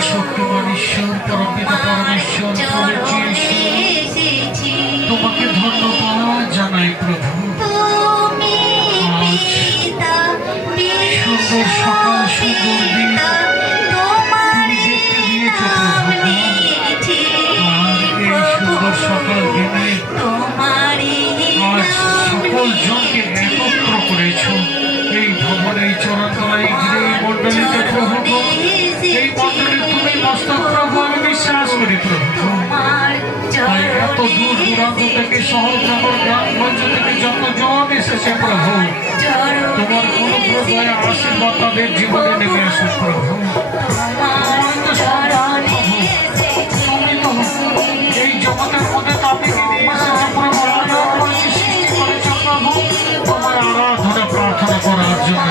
সর্বশক্তিমান ঈশ্বর পরমপিতা পরমেশ্বর প্রভু যিশু, তোমাকে ধন্যবাদ জানাই প্রভু। আজ সুন্দর সকাল, সুন্দর দিন তুমি দেখতে দিয়েছ প্রভু। আর এই সুন্দর সকাল দিনে আজ সকল জনকে একত্র করেছ এই ভবনে, এই চরণতলায় ঘিরে এই মণ্ডলীতে প্রভু। এই মণ্ডলী তুমি মস্তক প্রভু, আমি বিশ্বাস করি প্রভু। তাই এত দূর দূরান্ত থেকে, শহর নগর গ্রামগঞ্জ থেকে যতজন এসেছে প্রভু, তোমার অনুগ্রহ দয়া আশীর্বাদ তাদের জীবনে নেমে আসো প্রভু। এই জগতের মধ্যে তাদেরকে নিয়ে এসেছে প্রভু, সৃষ্টি করেছ প্রভু তোমার আরাধনা প্রার্থনা করার জন্য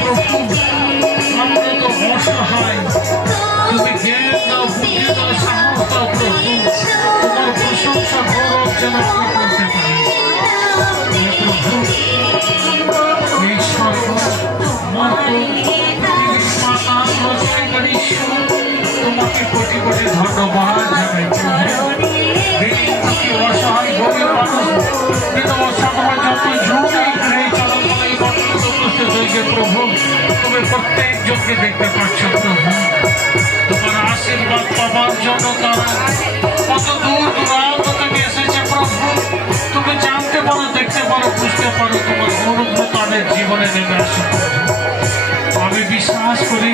প্রভু। আমরা তো অসহায়, তুমি জ্ঞান দাও, বুদ্ধি দাও, সাহস দাও প্রভু। তোমার প্রশংসা গৌরব যেন আমরা করতে পারি প্রভু। এই তোমাকে কোটি কোটি ধন্যবাদ জানাই প্রভু। অসহায় গরিব মানুষ বিধবা সাধবা যত ঝুঁকি এই চরণতলায় উপস্থিত হয়েছে প্রভু, তুমি প্রত্যেকজনকে দেখতে পাচ্ছ প্রভু। তোমার আশীর্বাদ পাবার জন্য তারা কত দূর দূরান্ত থেকে এসেছে প্রভু। তুমি জানতে পারো, দেখতে পারো, বুঝতে পারো, তোমার অনুগ্রহ তাদের জীবনে নেমে আসো প্রভু। আমি বিশ্বাস করি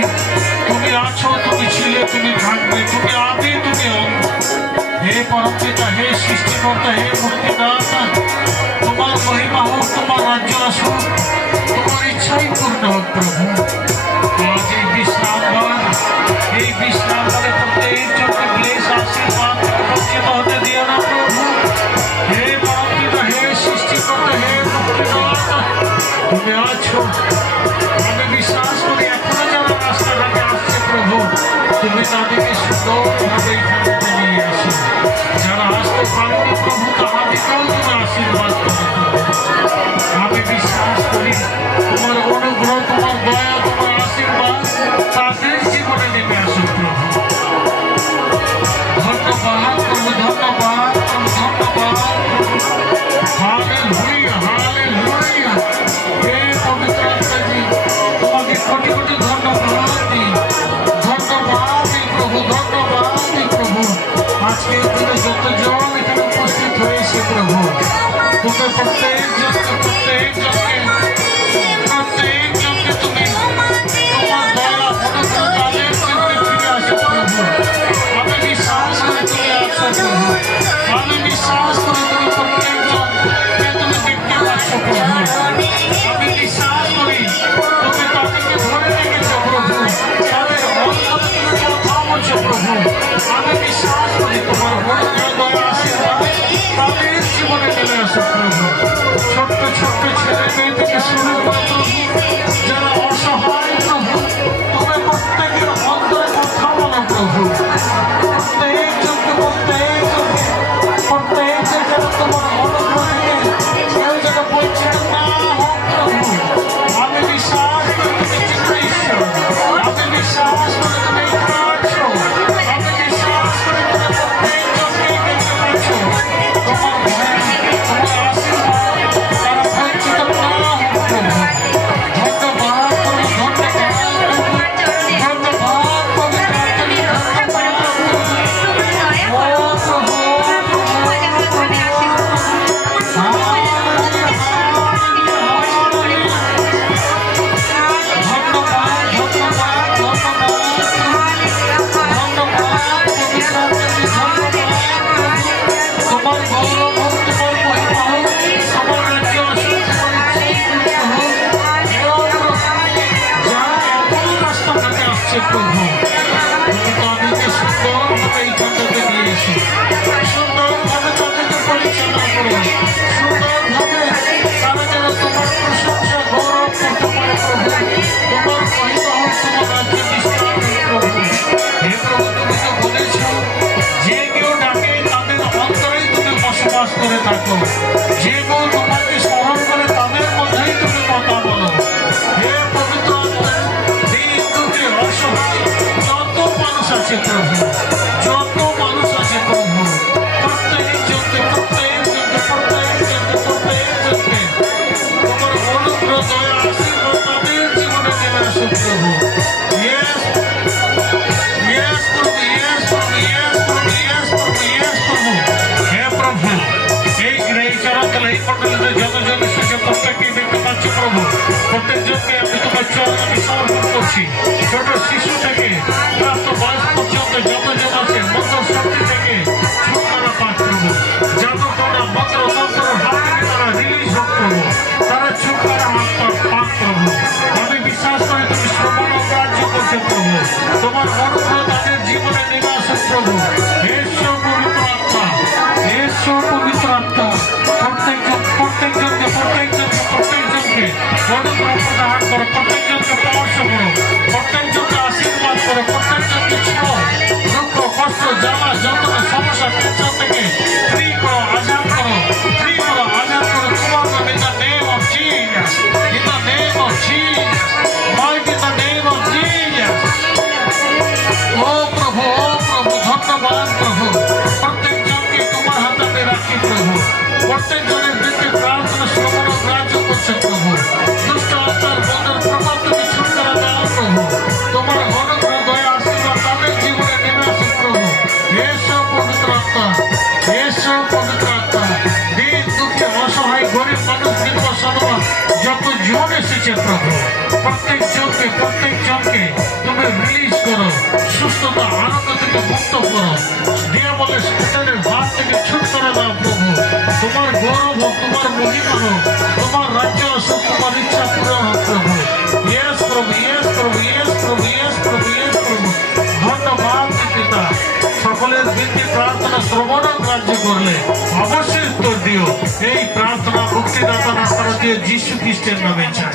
তুমি আছো, তুমি ছিলে, তুমি থাকবে, তুমি আদি, তুমি অন্ত। হে পরমপিতা, হে সৃষ্টিকর্তা, হে মুক্তিদাতা, তোমার মহিমা হোক, তোমার রাজ্য আসুক, তোমার ইচ্ছাই পূর্ণ হোক প্রভু। আজ এই বিশ্রামবারে প্রত্যেকজনকে ক্লেশ আশীর্বাদ বঞ্চিত হতে দিও না প্রভু। হে পরমপিতা, হে সৃষ্টিকর্তা, হে মুক্তিদাতা, তুমি আছো। আমি বিশ্বাস করি এখনো যারা রাস্তাঘাটে আসছে প্রভু, তুমি তাদেরকে সুন্দরভাবে এখানে নিয়ে আসো। যারা আসতে পারেনি প্রভু, তাহাদেরকেও তুমি আশীর্বাদ করো। আমি বিশ্বাস করি তোমার অনুগ্রহ, তোমার দয়া, তোমার আশীর্বাদ তাদের জীবনে নেমে আসো প্রভু। ধন্যবাদ প্রভু, ধন্যবাদ প্রভু, ধন্যবাদ। Hallelujah, hallelujah. হে পবিত্র আত্মাজি, তোমাকে কোটি কোটি ধন্যবাদ দিই, ধন্যবাদ দিই প্রভু, ধন্যবাদ দিই প্রভু। আজকে এখানে যতজন এখানে উপস্থিত হয়েছে প্রভু, তুমি প্রত্যেকজনকে তুমি তোমার দয়া অনুগ্রহ তাদের জীবনে ফিরে আসো প্রভু। আমি বিশ্বাস করি তুমি আছো প্রভু। আমি বিশ্বাস করি তুমি প্রত্যেকজনকে তুমি দেখতে পাচ্ছ প্রভু। আমি বিশ্বাস করি তুমি তাদেরকে ধরে রেখেছো প্রভু, তাদের অন্তরে তুমি কথা বলছো প্রভু। আমি বিশ্বাস করি তোমার অনুগ্রহ দয়া আশীর্বাদ তাদের জীবনে চলে আসো প্রভু। ছোট্ট ছোট্ট ছেলে মেয়ে থেকে শুরু করে প্রভু, যারা অসহায় প্রভু, তুমি প্রত্যেকের অন্তরে কথা বলো প্রভু। প্রত্যেকজন যেন তোমার অনুগ্রহ থেকে কেউ যেন বঞ্চিত না হোক প্রভু। আমি বিশ্বাস করি তুমি চিত্র ঈশ্বর, আমি বিশ্বাস করি তুমি এখানে আছো, আমি বিশ্বাস করি তুমি প্রত্যেকজনকে দেখতে পাচ্ছ। তোমার ভয়, তোমার আশীর্বাদ তারা বঞ্চিত না হোক প্রভু। ধন্যবাদ প্রভু, ধন্যবাদ ধন্যবাদ পবিত্র আত্মাকে প্রভু। তাদেরকে সুন্দরভাবে এই খণ্ডকে নিয়ে এসো, সুন্দরভাবে তাদেরকে পরিচালনা করো, সুন্দরভাবে তারা যেন তোমার প্রশংসা গৌরব করতে পারে প্রভু। তোমার মহিমা হোক, তোমার রাজ্য বিস্তার হোক প্রভু। হে প্রভু, তুমি তো বলেছ যে কেউ ডাকে তাদের অন্তরেই তুমি বসবাস করে থাকো, যে কেউ তোমাকে স্মরণ করে তাদের মধ্যেই তুমি কথা বলো। হে পবিত্র আত্মা, দিন দুঃখে অসহায় মন্ডলীতে যতজন এসেছে প্রত্যেককেই দেখতে পাচ্ছি প্রভু। প্রত্যেকজনকে আমি তোমার চরণে সমর্পণ করছি। ছোট শিশু থেকে প্রাপ্ত বয়স পর্যন্ত যতজন আছে মন্ত্র শক্তি থেকে ছুটকারা পাক প্রভু। জাদুটোনা মন্ত্র তন্ত্র হাত থেকে তারা রিলিজ হোক প্রভু। তারা ছুটকারা হাত পাক প্রভু। আমি বিশ্বাস করি তুমি শ্রবণ ও গ্রাহ্য করছো প্রভু। তোমার অনুগ্রহ তাদের জীবনে নেমে আসে প্রভু। এসো পবিত্র আত্মা, এসো পবিত্র আত্মা। প্রত্যেকজনকে অনুগ্রহ প্রদান করো, প্রত্যেকজনকে পরামর্শ করো, প্রত্যেকজনকে আশীর্বাদ করো, প্রত্যেকজনকে ছোঁড়ো। দুঃখ, কষ্ট, জ্বালা, যন্ত্রণা, সমস্যা, টেনশন থেকে ফ্রি করো, আজাদ করো, ফ্রি করো, আজাদ করো। তোমার নামে in the name of Jesus, in the name of Jesus, might in the name of Jesus. ও প্রভু, ধন্যবাদ প্রভু। প্রত্যেকজনকে তোমার হাতে রাখি প্রভু। প্রত্যেকজনের দিকে প্রার্থনা শ্রবণ ও গ্রাহ্য করছে প্রভু। দুষ্ট আত্মার বন্ধের প্রভাব থেকে ছুটকারা দাও প্রভু। তোমার অনুগ্রহ দয়া আশীর্বাদ তাদের জীবনে নেমে আসে প্রভু। এসো পবিত্র আত্মা, এসো পবিত্র আত্মা। দিন দুঃখে অসহায় গরিব মানুষ বিধবা সধবা যত জন এসেছে প্রভু, প্রত্যেকজনকে তুমি রিলিজ করো। সুস্থতা আনন্দ থেকে মুক্ত করো। দিয়ে বলে শয়তানের হাত থেকে ছুটকারা দাও প্রভু। তোমার গৌরব হোক, তোমার মহিমা হোক, তোমার রাজ্য আসুক, তোমার ইচ্ছা পূরণ হোক প্রভু। ইয়েস প্রভু, ইয়েস প্রভু, ইয়েস প্রভু, ইয়েস প্রভু, ইয়েস প্রভু। ধন্যবাদ পিতা। সকলের বিনতি প্রার্থনা শ্রবণ ও গ্রাহ্য করলে অবশ্যই উত্তর দিও। এই প্রার্থনা মুক্তিদাতা নাম দিয়ে যীশু খ্রিস্টের নামে চাই।